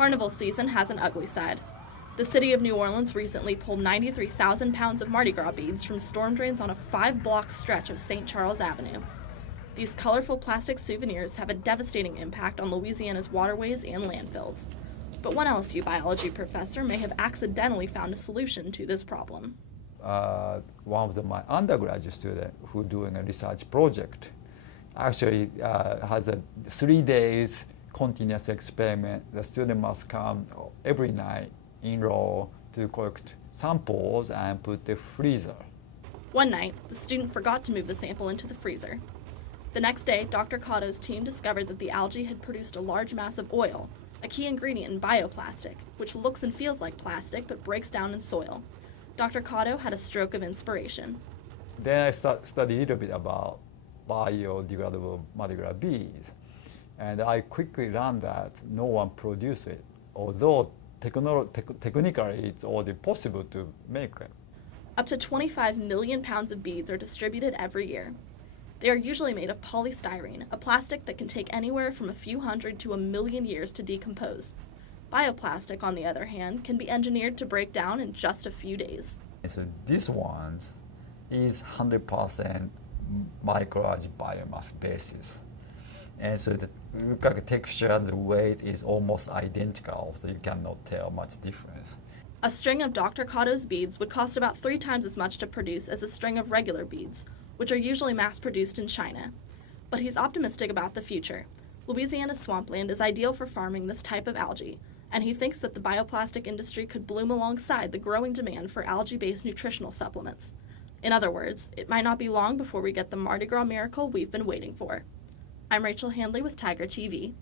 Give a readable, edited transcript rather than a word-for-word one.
Carnival season has an ugly side. The city of New Orleans recently pulled 93,000 pounds of Mardi Gras beads from storm drains on a 5-block stretch of St. Charles Avenue. These colorful plastic souvenirs have a devastating impact on Louisiana's waterways and landfills. But one LSU biology professor may have accidentally found a solution to this problem. One of my undergraduate students who doing a research project actually has a 3 days continuous experiment. The student must come every night, enroll to collect samples and put the freezer. One night, the student forgot to move the sample into the freezer. The next day, Dr. Kato's team discovered that the algae had produced a large mass of oil, a key ingredient in bioplastic, which looks and feels like plastic but breaks down in soil. Dr. Kato had a stroke of inspiration. Then I studied a little bit about biodegradable Mardi Gras beads, and I quickly learned that no one produced it, although technically it's already possible to make it. Up to 25 million pounds of beads are distributed every year. They are usually made of polystyrene, a plastic that can take anywhere from a few hundred to 1 million years to decompose. Bioplastic, on the other hand, can be engineered to break down in just a few days. So this one is 100% microalgae biomass basis. And so the texture, the weight is almost identical, so you cannot tell much difference. A string of Dr. Kato's beads would cost about 3 times as much to produce as a string of regular beads, which are usually mass-produced in China. But he's optimistic about the future. Louisiana's swampland is ideal for farming this type of algae, and he thinks that the bioplastic industry could bloom alongside the growing demand for algae-based nutritional supplements. In other words, it might not be long before we get the Mardi Gras miracle we've been waiting for. I'm Rachel Handley with Tiger TV.